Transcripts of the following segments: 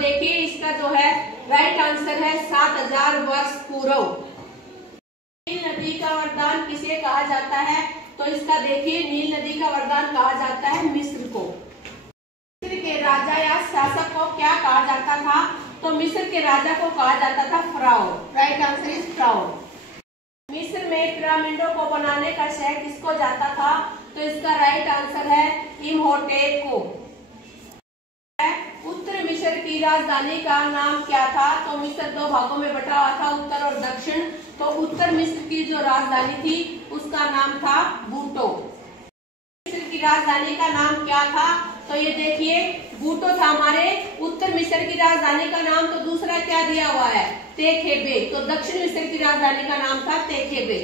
देखिए इसका जो है राइट आंसर है 7000 वर्ष पूर्व। नील नदी का वरदान किसे कहा जाता है? तो इसका देखिए नील नदी का वरदान कहा जाता है मिस्र को। मिस्र के राजा या शासक को क्या कहा जाता था? तो मिस्र के राजा को कहा जाता था pharaoh. Right answer is pharaoh. मिस्र में पिरामिडों को बनाने का श्रेय किसको जाता था? तो इसका राइट आंसर है इम्होटेप को। उत्तर मिस्र की राजधानी का नाम क्या था? तो मिस्र दो भागों में बटा हुआ था, उत्तर और दक्षिण। तो उत्तर मिस्र की जो राजधानी थी उसका नाम था बूटो। मिस्र की राजधानी का नाम क्या था? तो ये देखिए बूटो था हमारे उत्तर मिस्र की राजधानी का नाम। तो दूसरा क्या दिया हुआ है? तेखेबे। तो दक्षिण मिस्र की राजधानी का नाम था तेखेबे।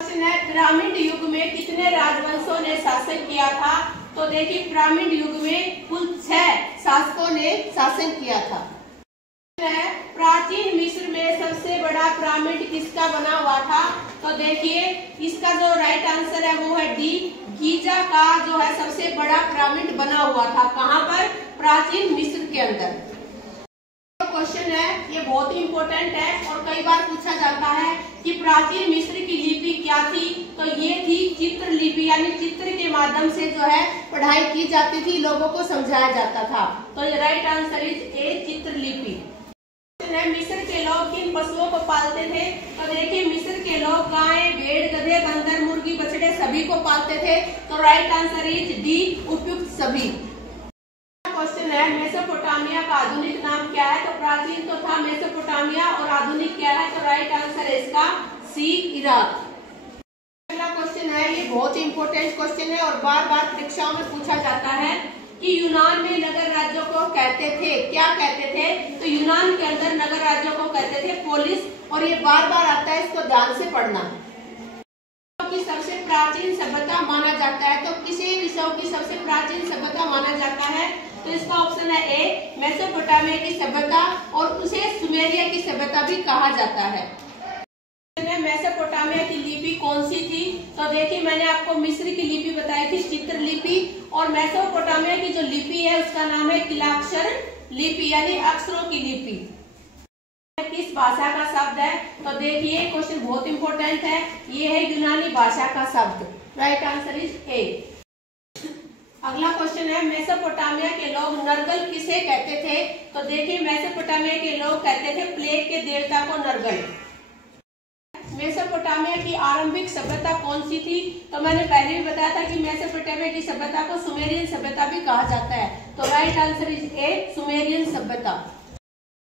पिरामिड युग में कितने राजवंशों ने शासन किया था? तो देखिए पिरामिड युग में कुल 6 शासकों ने शासन किया था। प्राचीन मिस्र में सबसे बड़ा पिरामिड किसका बना हुआ था? तो देखिए इसका जो राइट आंसर है वो है डी, गीजा का जो है सबसे बड़ा पिरामिड बना हुआ था। कहाँ पर? प्राचीन मिस्र के अंदर। क्वेश्चन है ये बहुत ही इम्पोर्टेंट है और कई बार पूछा जाता है कि प्राचीन मिस्र की लिपि क्या थी? तो ये थी चित्र लिपि, यानी चित्र के माध्यम से जो है पढ़ाई की जाती थी, लोगों को समझाया जाता था। तो ये राइट आंसर इज ए, चित्र लिपि। मिस्र के लोग किन पशुओं को पालते थे? तो देखिए मिस्र के लोग गाय, भेड़, गधे, बंदर, मुर्गी, बछड़े सभी को पालते थे। तो राइट आंसर इज डी, उपयुक्त सभी। क्वेश्चन है मेसोपोटामिया का आधुनिक नाम क्या है? तो प्राचीन तो था मेसोपोटामिया और आधुनिक क्या है? तो राइट आंसर है इसका सी, इराक। अगला क्वेश्चन है ये बहुत ही इम्पोर्टेंट क्वेश्चन है और बार बार परीक्षाओं में पूछा जाता है कि यूनान में नगर राज्यों को कहते थे, क्या कहते थे? तो यूनान के अंदर नगर राज्यों को कहते थे पोलिस। और ये बार बार आता है, इसको ध्यान से पढ़ना। की सबसे प्राचीन सभ्यता माना जाता है। तो किसी विषय की सबसे प्राचीन सभ्यता माना जाता है? तो इसका ऑप्शन है ए, मेसोपोटामिया की सभ्यता, और उसे सुमेरिया की सभ्यता भी कहा जाता है। मेसोपोटामिया की लिपि कौन सी थी? तो देखिए मैंने आपको मिस्र की लिपि बताई थी, चित्र लिपि, और मेसोपोटामिया की जो लिपि है उसका नाम है किलाक्षर लिपि, यानी अक्षरों की लिपि। किस भाषा का शब्द है? तो देखिए क्वेश्चन बहुत इंपॉर्टेंट है, ये है यूनानी भाषा का शब्द। Right answer is a. अगला क्वेश्चन है मेसोपोटामिया के लोग नरगल किसे कहते थे? तो देखिए मेसोपोटामिया के लोग कहते थे प्लेग के देवता को नरगल। मेसोपोटामिया की आरंभिक सभ्यता कौन सी थी? तो मैंने पहले भी बताया था कि मेसोपोटामिया की सभ्यता को सुमेरियन सभ्यता भी कहा जाता है। तो right answer is a, Sumerian सभ्यता।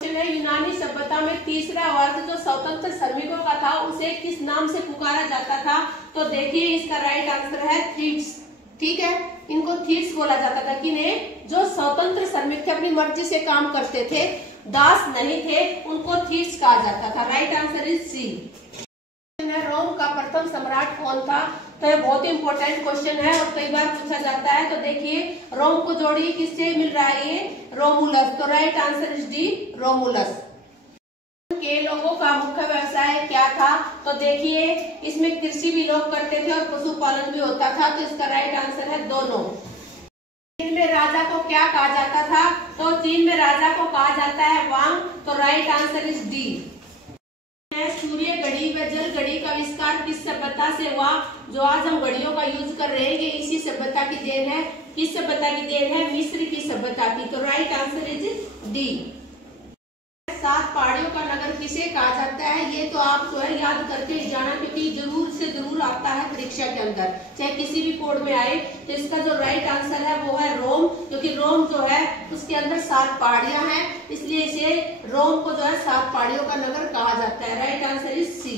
यूनानी सभ्यता में तीसरा वर्ग जो स्वतंत्र श्रमिकों का था उसे किस नाम से पुकारा जाता था? तो देखिए इसका राइट आंसर है थीट्स। ठीक है, इनको थीट्स बोला जाता था। किन्हें? जो स्वतंत्र श्रमिक थे, अपनी मर्जी से काम करते थे, दास नहीं थे, उनको थीट्स कहा जाता था। Right answer is C. रोम का प्रथम सम्राट कौन था? तो ये बहुत ही इंपॉर्टेंट क्वेश्चन है और कई बार पूछा जाता है। तो देखिए रोम को जोड़िए, किससे मिल रहा है ये? रोमुलस। तो right answer is D, Romulus. के लोगों का मुख्य व्यवसाय क्या था? तो देखिए इसमें कृषि भी लोग करते थे और पशुपालन भी होता था। तो इसका राइट आंसर है दोनों। चीन में राजा को क्या कहा जाता था? तो चीन में राजा को कहा जाता है वांग। तो राइट आंसर इज डी। सूर्य घड़ी व जल घड़ी का आविष्कार किस सभ्यता से हुआ? जो आज हम घड़ियों का यूज कर रहे हैं ये इसी सभ्यता की देन है। किस सभ्यता की देन है? मिस्र की सभ्यता की। तो राइट आंसर इज डी। 7 पहाड़ियों का नगर किसे कहा जाता है? ये तो आप जो है याद करके जाना, क्योंकि जरूर से जरूर आता है परीक्षा के अंदर, चाहे किसी भी कोड में आए। तो इसका जो राइट आंसर है वो है रोम, क्योंकि रोम जो है उसके अंदर 7 पहाड़ियां हैं, इसलिए इसे रोम को जो है 7 पहाड़ियों का नगर कहा जाता है। Right answer is C.